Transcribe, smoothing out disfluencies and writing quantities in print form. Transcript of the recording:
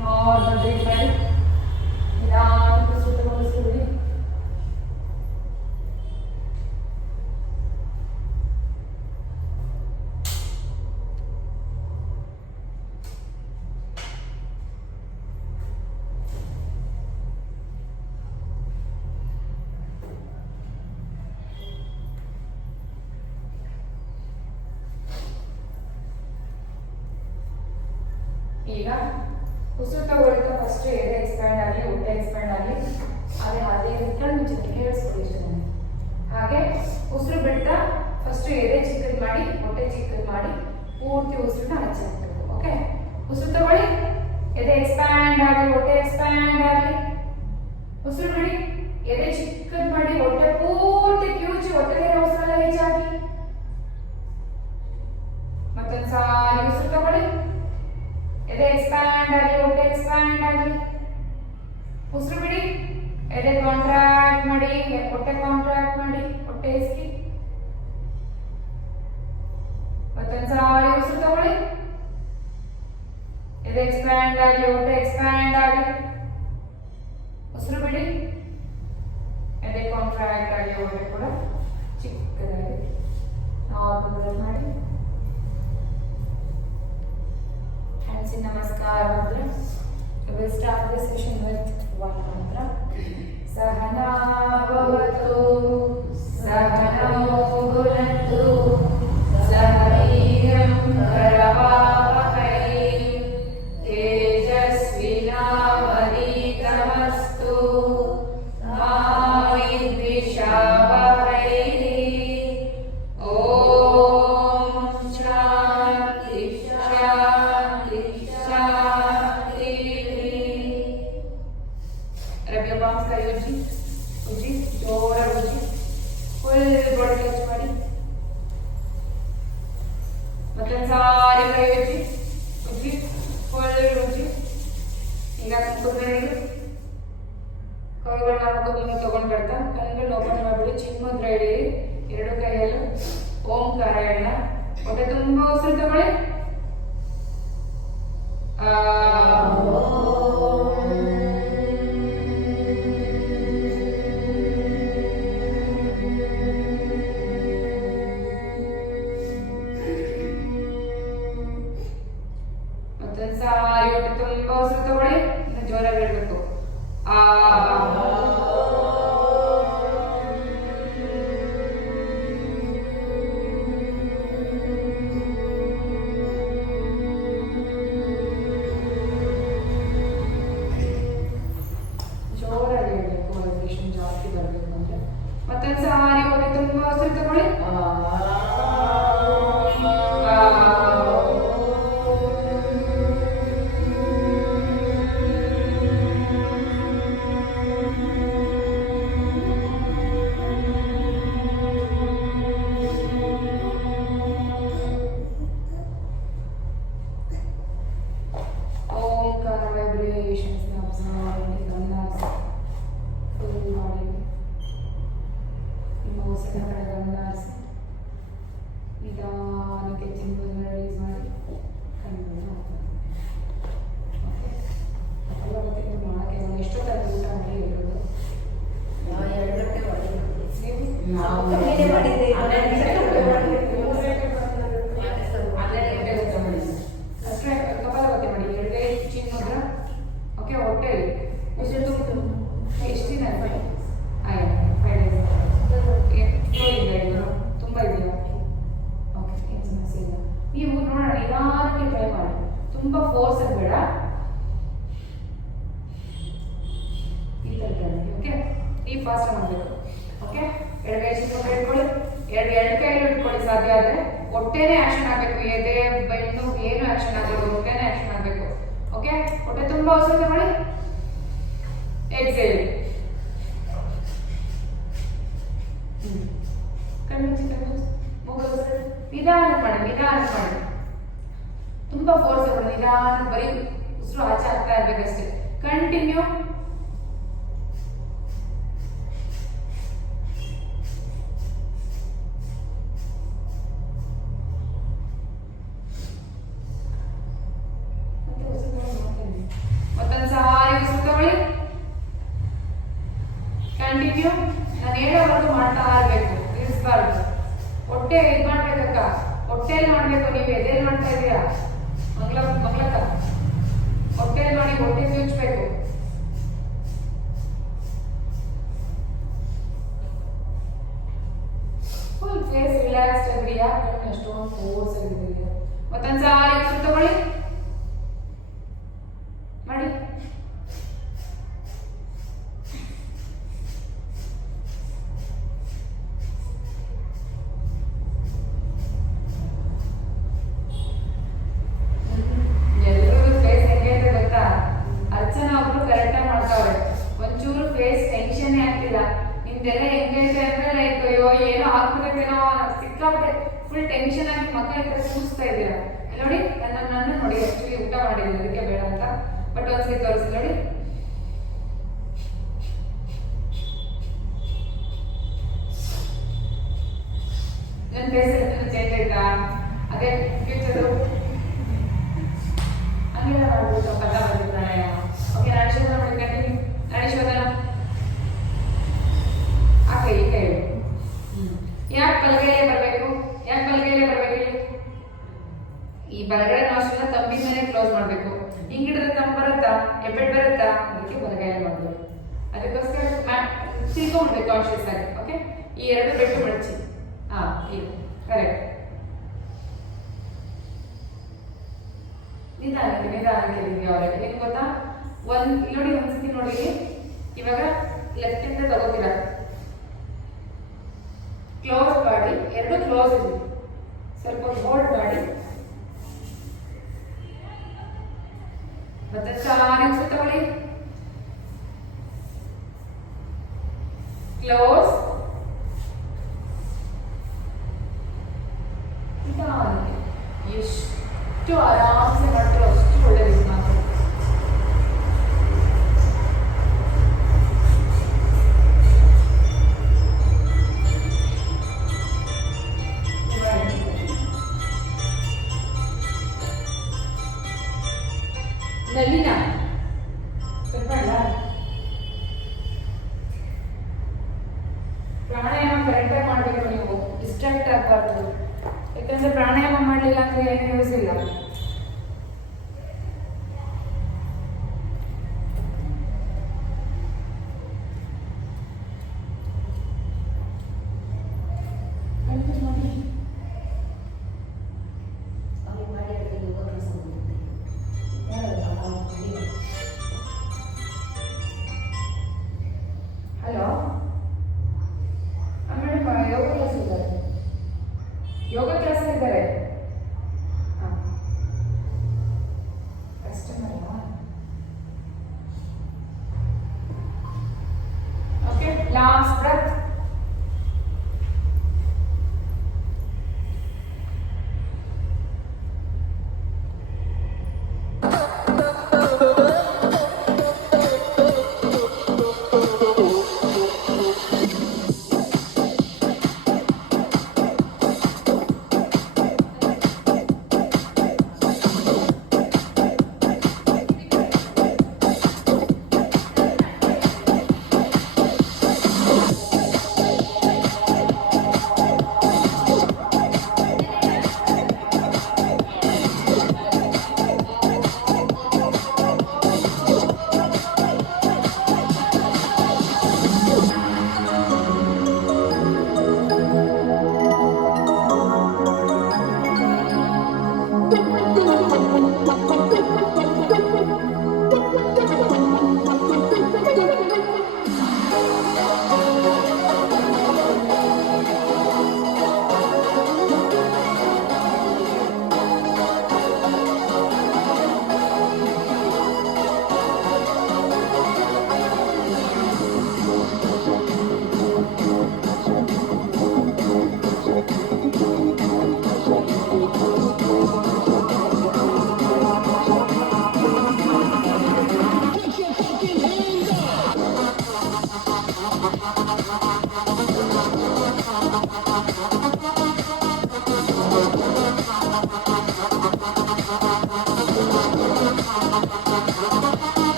Normal breathe ಮಾಡಿ ನಿಧಾನಕ್ಕೆ ಸುತ್ತಗೊಳಿಸಿಬಿಡಿ. ಈಗ ಉಸಿರು ತಗೊಳ್ತಾ ಫಸ್ಟ್ ಎದೆ ಎಕ್ಸ್ಪ್ಯಾಂಡ್ ಆಗಲಿ, ಹೊಟ್ಟೆ ಎಕ್ಸ್ಪ್ಯಾಂಡ್ ಆಗಲಿ. ಅದೇ ಕಣ್ಣು ಮುಚ್ಚಿ ಕೇಳಿಸ್ಕೊಳ್ಳಿ ಚೆನ್ನಾಗಿ. ಹಾಗೆ ಉಸಿರು ಬಿಡ್ತಾ ಫಸ್ಟ್ ಎದೆ ಚಿಕ್ಕದು ಮಾಡಿ, ಹೊಟ್ಟೆ ಚಿಕ್ಕದು ಮಾಡಿ, ಪೂರ್ತಿ ಉಸಿರನ್ನ ಆಚೆ ಹಾಕಬೇಕು. ಓಕೆ, ಉಸಿರು ತಗೊಳ್ಳಿ, ಎದೆ ಎಕ್ಸ್ಪ್ಯಾಂಡ್ ಆಗಲಿ, ಹೊಟ್ಟೆ ಎಕ್ಸ್ಪ್ಯಾಂಡ್ ಆಗಲಿ. ಉಸಿರು ಬಿಡಿ, ಎದೆ ಚಿಕ್ಕದು ಮಾಡಿ, ಹೊಟ್ಟೆ ಪೂರ್ತಿ ಕಿವುಚಿ, ಹೊಟ್ಟೆಗೆ ಉಸಿರೆಲ್ಲ ಹೆಚ್ಚಾಗಿ. ಮತ್ತೊಂದು ಸಾರಿ ಉಸಿರು ತಗೊಳ್ಳಿ, ಎದೆ ಎಕ್ಸ್ಪ್ಯಾಂಡ್ ಆಗಲಿ, ಹೊಟ್ಟೆ ಎಕ್ಸ್ಪ್ಯಾಂಡ್ ಆಗಲಿ. ಉಸಿರು ಬಿಡಿ, ಎದೆ ಕಾಂಟ್ರಾಕ್ಟ್ ಮಾಡಿ, ಹೊಟ್ಟೆ ಕಾಂಟ್ರಾಕ್ಟ್ ಮಾಡಿ, ಹೊಟ್ಟೆ ಎಸ್ಕಿ. ಮತ್ತೊಂದು ಸಾರಿ ಉಸಿರು ತಗೊಳ್ಳಿ, ಎದೆ ಎಕ್ಸ್ಪ್ಯಾಂಡ್ ಆಗಲಿ, ಹೊಟ್ಟೆ ಎಕ್ಸ್ಪ್ಯಾಂಡ್ ಆಗಲಿ. ಉಸಿರು ಬಿಡಿ, ಎದೆ ಕಾಂಟ್ರಾಕ್ಟ್ ಆಗಲಿ, ಹೊಟ್ಟೆ ಕೂಡ ಚಿಕ್ಕದಾಗಿ ನಾರ್ಮಲ್ ಮಾಡಿ. Hands in Namaskar mantra. We will start this session with one mantra. Sahana bhavatu, Sahanau bhunattu, Sahaviram karavavakai, Tejasvinavaditamastu, Ma vidvishavahai. ತಗೊಂಡ್ ಬರ್ತಾ ಕಣ್ಣುಗಳನ್ನ ಓಪನ್ ಮಾಡ್ಬಿಡಿ, ಚಿನ್ಮುದ್ರ ಹಿಡಿಯಿರಿ ಎರಡು ಕೈಯಲ್ಲೂ. ಓಂಕಾರ ಹೇಳ, ಹೊಟ್ಟೆ ತುಂಬಾ ಉಸಿರು ತಗೊಳ್ಳಿ. ಮತ್ತೊಂದು ಸಾರಿ ಹೊಟ್ಟೆ ತುಂಬಾ ಉಸಿರು ತಗೊಳ್ಳಿ, ಇನ್ನು ಜೋರಾಗಿ ಹೇಳ್ಬೇಕು. ಜಾಸ್ತಿ ಬರಬೇಕು ಅಂದ್ರೆ ಮತ್ತೊಂದು ಸಾರಿ ಹೊಟ್ಟೆ ತುಂಬಾ ಉಸಿರು ತಗೊಳ್ಳಿ. ಓಂಕಾರ ವೈಬ್ರೇಷನ್ಸ್ ಉಸಿರಿನ ಕಡೆ ಗಮನ ಹರಿಸಿ ನಿಧಾನಕ್ಕೆ ಚಿನ್ನವನ್ನು ರಿಲೀಸ್ ಮಾಡಿ ಕಣ್ಣನ್ನು ಮಾಡೋಕ್ಕೆ ಎಷ್ಟೊತ್ತಾಗಿ ಊಟ ಮಾಡಿ ಇರೋದು? ಅಷ್ಟೇ ಕಪಾಲಭಾತಿ ಮಾಡಿ, ಎರಡೇ ಚಿನ್ನೋದ್ರ. ಓಕೆ, ಹೊಟ್ಟೆಯಲ್ಲಿ ಎಷ್ಟು ದಿನ? 5 days. ತುಂಬ ಇದೆಯಾ? ಓಕೆ, ಏನು ಸಮಸ್ಯೆ ಇಲ್ಲ. ನೀವು ನೋಡೋಣ, ನಿಧಾನಕ್ಕೆ ಟ್ರೈ ಮಾಡಿ, ತುಂಬ ಫೋರ್ಸ್ ಬೇಡ. ಈ ಥರ ಟ್ರೈ ಮಾಡಿ. ಓಕೆ, ಈ ಫಾಸ್ಟ್ ಮಾಡಬೇಕು. ಓಕೆ, ಎಡಗೈ ಚಿಕ್ಕ ಇಟ್ಕೊಳ್ಳಿ, ಎರಡು ಕೈಯಲ್ಲಿ ಇಟ್ಕೊಳ್ಳಿ. ಸಾಧ್ಯ ಆದರೆ ಹೊಟ್ಟೆನೇ ಆಕ್ಷನ್ ಆಗಬೇಕು, ಎದೆ ಬೆನ್ನು ಏನು ಆಕ್ಷನ್ ಆಗಬೇಕು, ಹೊಟ್ಟೆನೇ ಆಕ್ಷನ್ ಆಗಬೇಕು. ಓಕೆ, ಹೊಟ್ಟೆ ತುಂಬ ಉಸಿರು ತಗೊಳ್ಳಿ, ಎಕ್ಸೇಲ್. ನಿಧಾನ ಮಾಡಿ, ತುಂಬಾ ಫೋರ್ಸ್ ಕೊಡಿ. ನಿಧಾನ, ಬರೀ ಉಸಿರು ಆಚೆ ಆಗ್ತಾ ಇರ್ಬೇಕಷ್ಟೇ. ಕಂಟಿನ್ಯೂ. ಮತ್ತೆ ಉಸಿರು ಮಾಡ್ತೀನಿ. ಹೊಟ್ಟೆ ಇದು ಮಾಡ್ಬೇಕಕ್ಕ, ಹೊಟ್ಟೆಯಲ್ಲಿ ಮಾಡ್ಬೇಕು. ನೀವು ಎದೆಯಲ್ಲಿ ಮಾಡ್ತಾ ಇದೀರಾ ಮಗ್ಲಕ್ಕ, ಹೊಟ್ಟೆಯಲ್ಲಿ ಮಾಡಿ, ಹೊಟ್ಟೆ ಚುಚ್ಚಬೇಕು. ಫುಲ್ ಫೇಸ್ ರಿಲ್ಯಾಕ್ಸ್ಡ್ ಆಗಿರಿ. ಯಾಕೆ ಅಷ್ಟೊಂದು ಫೋರ್ಸ್ ಆಗಿದ್ದೀರಿ? ಮತ್ತೊಂದ್ಸಾರಿ ಉಸಿರು ತಗೊಳ್ಳಿ ಮಾಡಿ. ಎಲ್ಲರೂ ಫೇಸ್ ಹೆಂಗೆ ಅಂತ ಗೊತ್ತಾ? ಅರ್ಚನಾ ಒಬ್ರು ಕರೆಕ್ಟಾಗಿ ಮಾಡ್ತಾವ್ರೆ, ಒಂಚೂರು ಫೇಸ್ ಟೆನ್ಷನ್ ಆಗ್ತಿಲ್ಲ. ನಿಮ್ದೆಲ್ಲ ಹೆಂಗೈತೆ ಅಂದ್ರೆ ಲೈಕ್ ಅಯ್ಯೋ ಏನೋ ಆಗ್ಬಿಡುತ್ತೇನೋ ಸಿಕ್ಕಾಬಿಟ್ಟೆ ಫುಲ್ ಟೆನ್ಷನ್ ಆಗಿ ಮಕ್ಕ ಈ ತರ ಸೂಸ್ತಾ ಇದ್ದೀರಾ ನೋಡಿ. ನನ್ನ ನೋಡಿ ಆಕ್ಚುಲಿ ಊಟ ಮಾಡಿದ್ದೀನಿ ಅದಕ್ಕೆ ಬೇಡ ಅಂತ, ಬಟ್ ಒಂದ್ಸರಿ ತೋರಿಸಿ ನೋಡಿ. ನನ್ನ ಫೇಸ್ ಚೇಂಜ್ ಆಯ್ತಾ? ಅದೇ ಫ್ಯೂಚರು ಹಂಗೆಲ್ಲ ಮಾಡ್ಬಿಟ್ಟು ಪದ ಬಂದಿದ್ದು ಪ್ರಾಣಾಯಾಮ. ಓಕೆ, ನಾಡಿಶೋಧನ ಮಾಡಿ ಕಂಟಿನ್ಯೂ. ನಾಡಿಶೋಧನ ಆ ಕೈ ಈ ಕೈ. ಯಾಕೆ ಬಲಗೈಯಲ್ಲೇ ಬರಬೇಕು? ಯಾಕೆ ಬಲಗೈಯಲ್ಲೇ ಬರಬೇಕು? ಈ ಬಲಗಡೆ ನಾಶನ ತಂಬಿ ಮೇಲೆ ಕ್ಲೋಸ್ ಮಾಡಬೇಕು. ಹಿಂಗಿಡಿದ್ರೆ ತಂಬ ಬರುತ್ತಾ? ಎಬ್ಬೆಟ್ ಬರುತ್ತಾ? ಅದಕ್ಕೆ ಬಲಗೈಯಲ್ಲಿ ಮಾಡಬೇಕು. ಅದಕ್ಕೋಸ್ಕರ ತಿಳ್ಕೊಂಡ್ಬೇಕು ಕಾನ್ಶಿಯಸ್ ಆಗಿ. ಓಕೆ, ಈ ಎರಡು ಬೆಟ್ಟು ಮಡಚಿ. ಹಾ, ಈಗ ಕರೆಕ್ಟ್. ನಿಧಾನಕ್ಕೆ ಇದೆಯಾ ಅವರಿಗೆ? ನಿಮ್ಗೆ ಗೊತ್ತಾ? ನೋಡಿ ಒಂದ್ಸತಿ ನೋಡಿ. ಇವಾಗ ಲೆಫ್ಟ್ ಇಂದ ತಗೋತೀರಾ, ಕ್ಲೋಸ್ ಮಾಡಿ, ಎರಡು ಕ್ಲೋಸ್ ಇದೆ, ಸ್ವಲ್ಪ ಹೋಲ್ಡ್ ಮಾಡಿ, ಮತ್ತೆ ಸಾರಿ ಉಸಿರು ತಗೊಳ್ಳಿ. ಕ್ಲೋಸ್, ನಿಧಾನಕ್ಕೆ. ಎಷ್ಟು ಆರಾಮ್ಸೆ ಮಾಡ್ತೀರೋ ಅಷ್ಟು ಒಳ್ಳೆಯದು ಮಾತು. ನಲಿನ ಪ್ರಾಣಾಯಾಮ ಕರೆಕ್ಟಾಗಿ ಮಾಡಬೇಕು. ನೀವು ಡಿಸ್ಟ್ರಾಕ್ಟ್ ಆಗಬಾರ್ದು. ಯಾಕಂದ್ರೆ ಪ್ರಾಣಾಯಾಮ ಮಾಡಲಿಲ್ಲ ಅಂದ್ರೆ ಏನು ಯೂಸ್ ಇಲ್ಲ.